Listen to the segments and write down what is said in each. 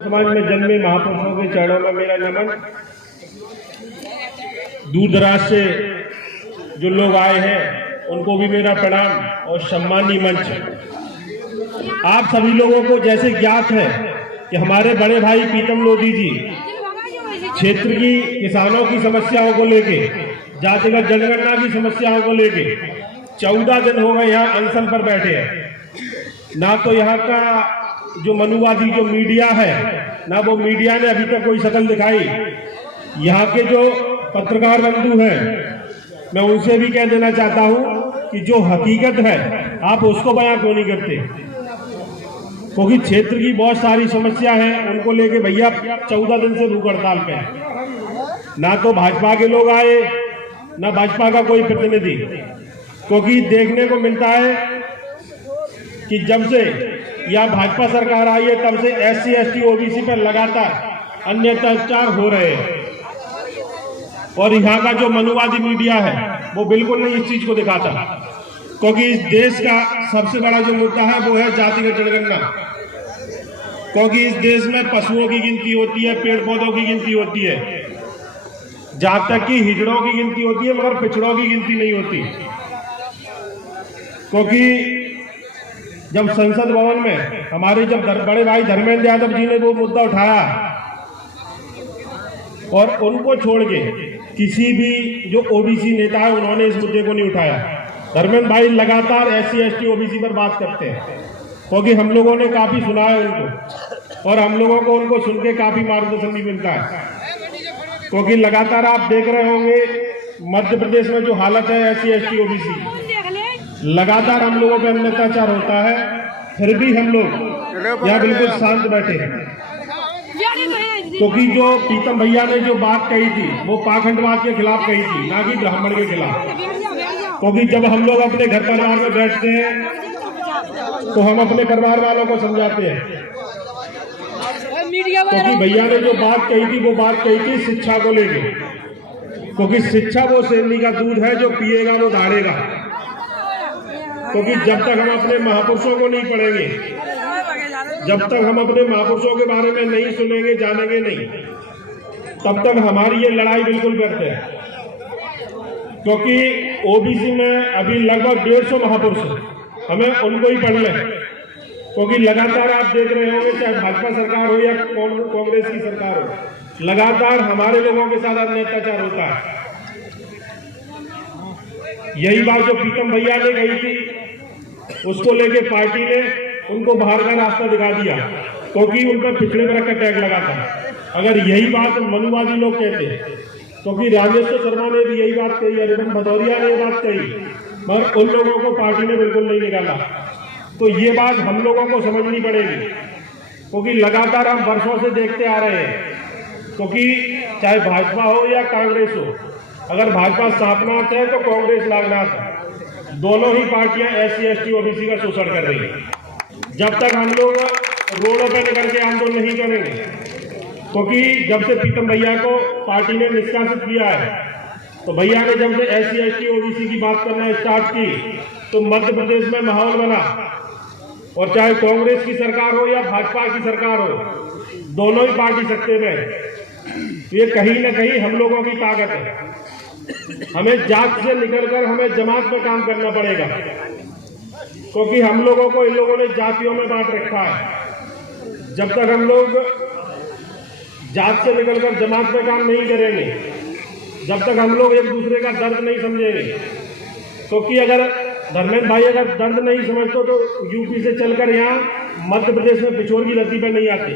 समाज में जन्मे महापुरुषों के चरणों में मेरा नमन। दूर दराज से जो लोग आए हैं उनको भी मेरा प्रणाम और सम्मानी मंच। आप सभी लोगों को जैसे ज्ञात है कि हमारे बड़े भाई प्रीतम लोधी जी क्षेत्र की किसानों की समस्याओं को लेके, जातिगत जनगणना की समस्याओं को लेके 14 दिन हो गए यहाँ अनशन पर बैठे हैं। ना तो यहाँ का जो मनुवादी जो मीडिया है, ना वो मीडिया ने अभी तक कोई शक्ल दिखाई। यहाँ के जो पत्रकार बंधु हैं, मैं उनसे भी कह देना चाहता हूँ कि जो हकीकत है आप उसको बयां क्यों नहीं करते, क्योंकि क्षेत्र की बहुत सारी समस्या है, उनको लेके भैया 14 दिन से भूख हड़ताल पे है। ना तो भाजपा के लोग आए, ना भाजपा का कोई प्रतिनिधि, क्योंकि देखने को मिलता है कि जब से या भाजपा सरकार आई है तब से SC ST OBC पर लगातार अन्य अत्याचार हो रहे हैं। और यहाँ का जो मनुवादी मीडिया है वो बिल्कुल नहीं इस चीज को दिखाता, क्योंकि इस देश का सबसे बड़ा जो मुद्दा है वो है जातिगत जनगणना। क्योंकि इस देश में पशुओं की गिनती होती है, पेड़ पौधों की गिनती होती है, जहां तक कि हिजड़ों की गिनती होती है, मगर पिछड़ों की गिनती नहीं होती। क्योंकि जब संसद भवन में हमारे जब बड़े भाई धर्मेंद्र यादव जी ने वो मुद्दा उठाया और उनको छोड़ के किसी भी जो OBC नेता है उन्होंने इस मुद्दे को नहीं उठाया। धर्मेंद्र भाई लगातार SC ST OBC पर बात करते हैं, क्योंकि हम लोगों ने काफी सुना है उनको और हम लोगों को उनको सुन के काफी मार्गदर्शन भी मिलता है। क्योंकि लगातार आप देख रहे होंगे मध्य प्रदेश में जो हालत है SC ST OBC, लगातार हम लोगों पे अत्याचार होता है, फिर भी हम लोग यहाँ बिल्कुल शांत बैठे हैं। क्योंकि जो प्रीतम भैया ने जो बात कही थी वो पाखंडवाद के खिलाफ कही थी, ना कि ब्राह्मण के खिलाफ। क्योंकि जब हम लोग अपने घर परिवार में बैठते हैं तो हम अपने परिवार वालों को समझाते हैं। क्योंकि भैया ने जो बात कही थी वो बात कही थी शिक्षा को लेके, क्योंकि शिक्षा वो शेरनी का दूध है, जो पिएगा वो दहाड़ेगा। क्योंकि जब तक हम अपने महापुरुषों को नहीं पढ़ेंगे, जब तक हम अपने महापुरुषों के बारे में नहीं सुनेंगे, जानेंगे नहीं, तब तक हमारी ये लड़ाई बिल्कुल व्यर्थ है। क्योंकि OBC में अभी लगभग 150 महापुरुष, हमें उनको ही पढ़ लें। क्योंकि लगातार आप देख रहे होंगे, चाहे भाजपा सरकार हो या कांग्रेस की सरकार हो, लगातार हमारे लोगों के साथ अत्याचार होता है। यही बात जो प्रीतम भैया ने कही थी, उसको लेके पार्टी ने उनको बाहर का रास्ता दिखा दिया, क्योंकि उन पर पिछड़े वर्ग का टैग लगा था। अगर यही बात मनुवादी लोग कहते, क्योंकि राजेश्वर शर्मा ने भी यही बात कही, अरिविंद भदौरिया ने ये बात कही, मगर उन लोगों को पार्टी ने बिल्कुल नहीं निकाला। तो ये बात हम लोगों को समझनी पड़ेगी, क्योंकि लगातार हम वर्षों से देखते आ रहे हैं। क्योंकि चाहे भाजपा हो या कांग्रेस हो, अगर भाजपा सापनाथ है तो कांग्रेस लागनाथ है, दोनों ही पार्टियां SC ST OBC का शोषण कर रही है। जब तक हम लोग रोडों पर निकल के आंदोलन नहीं करेंगे, क्योंकि जब से प्रीतम भैया को पार्टी ने निष्कासित किया है, तो भैया ने जब से SC ST OBC की बात करना स्टार्ट की तो मध्य प्रदेश में माहौल बना। और चाहे कांग्रेस की सरकार हो या भाजपा की सरकार हो, दोनों ही पार्टी सत्ते में है। ये कहीं ना कहीं हम लोगों की ताकत है। हमें जात से निकलकर हमें जमात में काम करना पड़ेगा, क्योंकि हम लोगों को इन लोगों ने जातियों में बांट रखा है। जब तक हम लोग जात से निकलकर जमात में काम नहीं करेंगे, जब तक हम लोग एक दूसरे का दर्द नहीं समझेंगे, क्योंकि अगर धर्मेंद्र भाई अगर दर्द नहीं समझते तो UP से चलकर यहाँ मध्य प्रदेश में पिछोर की धरती पर नहीं आते,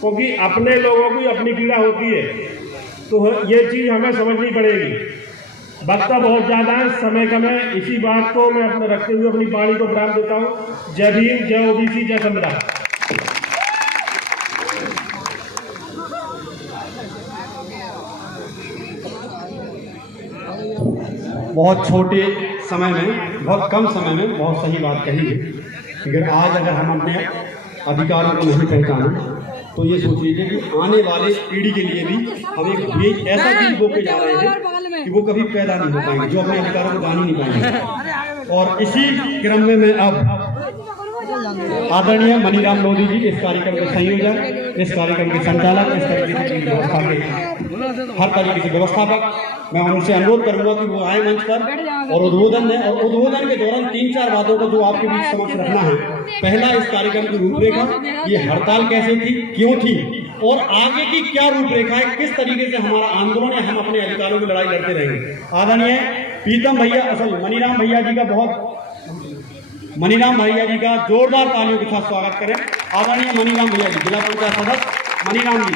क्योंकि अपने लोगों की अपनी पीड़ा होती है। तो ये चीज हमें समझनी पड़ेगी। वक्त बहुत ज्यादा है, समय कम है। इसी बात को मैं अपने रखते हुए अपनी वाणी को विराम देता हूँ। जय भीम, जय OBC, जय संविधान। बहुत छोटे समय में, बहुत कम समय में बहुत सही बात कही है। अगर आज अगर हम अपने अधिकारों को नहीं पहचाने तो ये सोच लीजिए कि आने वाले पीढ़ी के लिए भी हम एक ऐसा चीज बो के जा रहे हैं कि वो कभी पैदा नहीं हो पाएंगे, जो अपने अधिकारों को जान ही नहीं पाएंगे। और इसी क्रम में मैं अब आदरणीय मनीराम लोधी जी इस कार्यक्रम के संयोजक इस कार्यक्रम के संचालक, इस तरीके की व्यवस्था के हर तरीके से व्यवस्थापक, मैं उनसे अनुरोध करूंगा कि वो आए मंच पर और उद्बोधन दें। और उद्बोधन के दौरान 3-4 बातों को जो आपके बीच समक्ष रखना है। पहला, इस कार्यक्रम की रूपरेखा, ये हड़ताल कैसे थी, क्यों थी और आगे की क्या रूपरेखा है, किस तरीके से हमारा आंदोलन है, हम अपने अधिकारों की लड़ाई लड़ते रहेंगे। आदरणीय प्रीतम भैया, असल मनीराम भैया जी का जोरदार तालियों के साथ स्वागत करें। आदरणीय मनीराम भैया जी, जिला पंचायत सदस्य मनीराम जी।